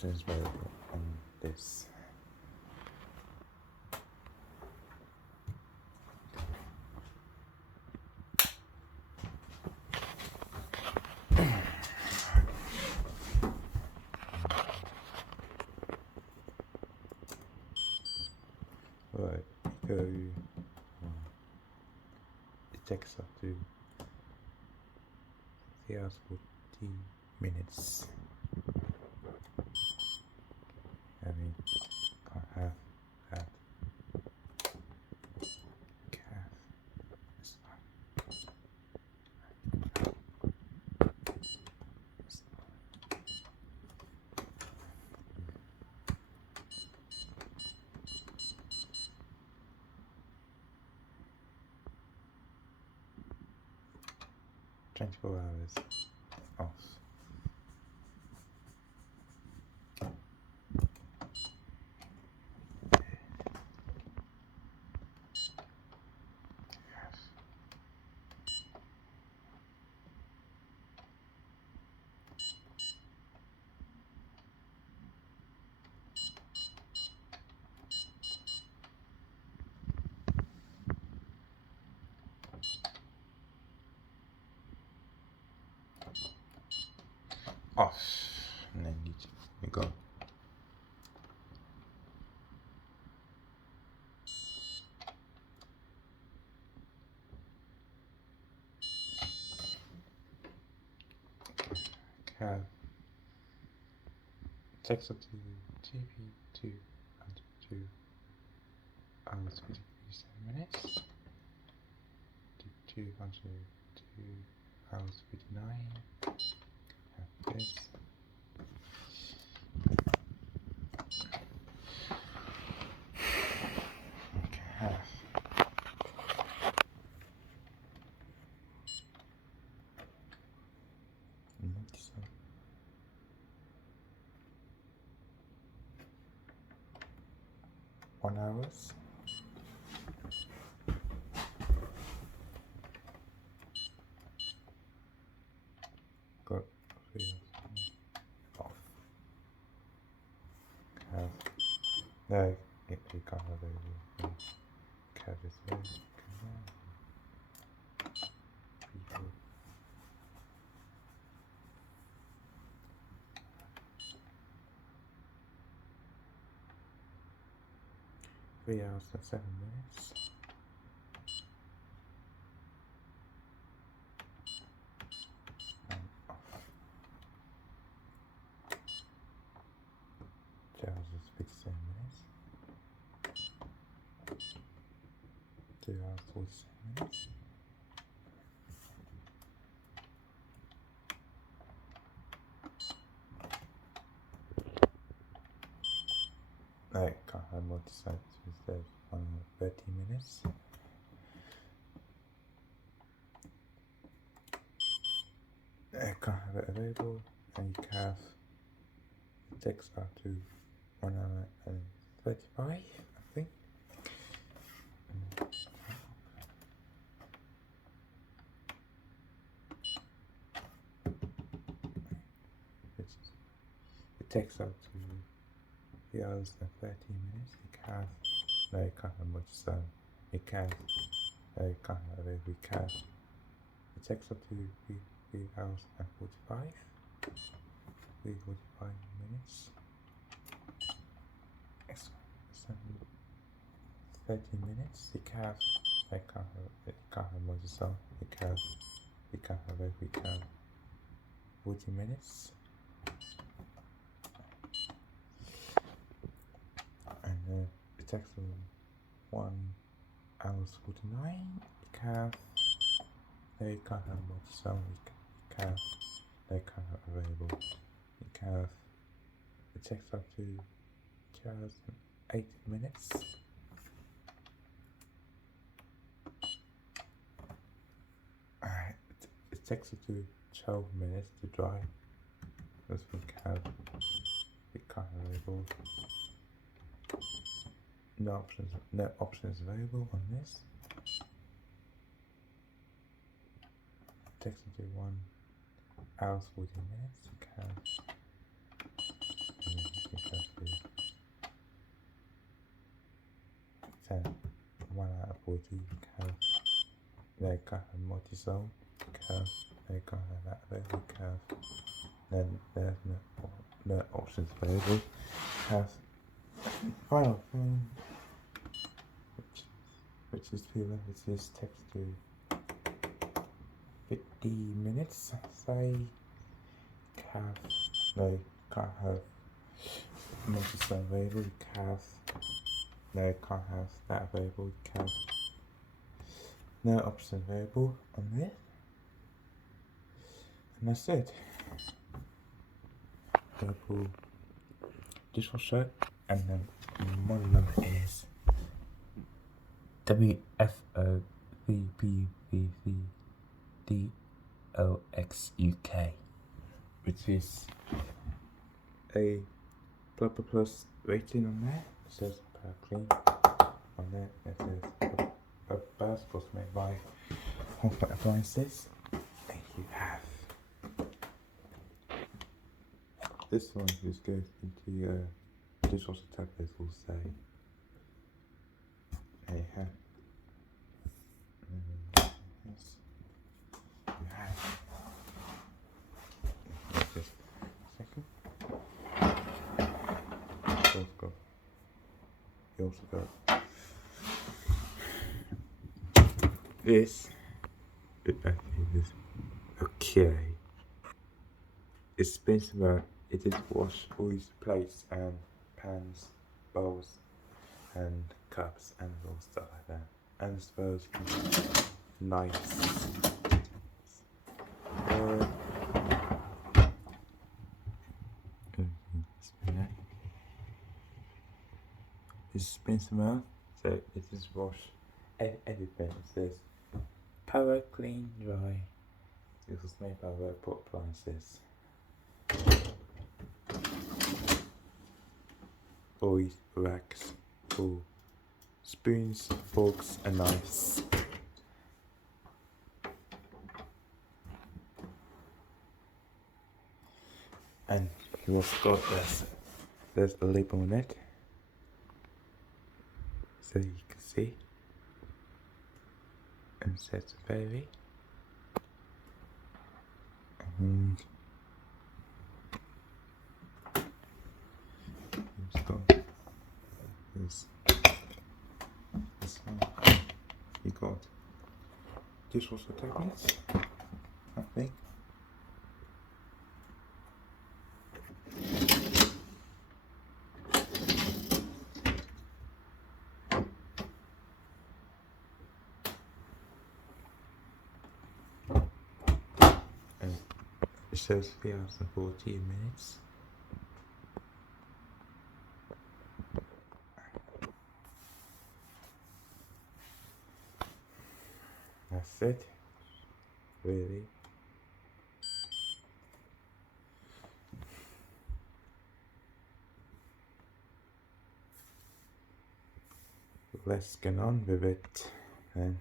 options available on this. Right, so it takes up to 3 hours 40 minutes. I mean, I have had calf. It's not 24 hours off. Off, and then you go. Have takes up to GP 202 hours 57 minutes to 202 hours 59. Have this. Okay, have 1 hours. Got 3 off. Have no, you can't have it. Have this way. People. 3 hours and 7 minutes. And off. 2 hours and 57 minutes. 2 hours 47 minutes. No, can't have more decided instead of 30 minutes. I can't have it available, and you can have it takes up to 1 hour and 35, I think. It takes up to 3 hours and 30 minutes. You can have, no, you can't have much sun. You can, no, you can't have it. You can. It takes up to 3 hours and 45. 3:45 minutes. It's 30 minutes. You can have, I can't have it. You can't have much sun. You can have it. You can. 40 minutes. And it takes 1 hour 49. You can have, no, you can't have much sun. You can, they can't have available. You can have, it takes up to 2 hours and 8 minutes. It takes up to 12 minutes to dry. This we can have, we can't have available. No options available on this. It takes up to 1 hour 40 minutes. You can have 10. 1 out of 40 curve. They got a multi-zone curve. They got an available curve. Then there's no options available. Curve. Final thing, which is feeling, which is text to 50 minutes. Say curve. No, can't have multi-zone available. Curve. No, can't have that available. Curve. No option available on this. And that's it. Whirlpool dishwasher, and the model number is WFO3P33DLXUK, which is a plus rating on there. It says clean on there. It says a burst was made by Home Appliances. And you have this one, which goes into your dishwasher tablets, will say you have just a second. You also got this. Okay. It's expensive. It is wash all these plates and pans, bowls, and cups, and all stuff like that. And I suppose knives. It's expensive, so it is wash everything. It says power clean dry. This was made by Whirlpool Appliances. Boys racks for spoons, forks, and knives. And you also got this. There's a label on it, so you can see. And it says very. And it's got this one. You got dishwasher tablets, I think. And it says 3 hours and 14 minutes. That's it, really. Let's get on with it then.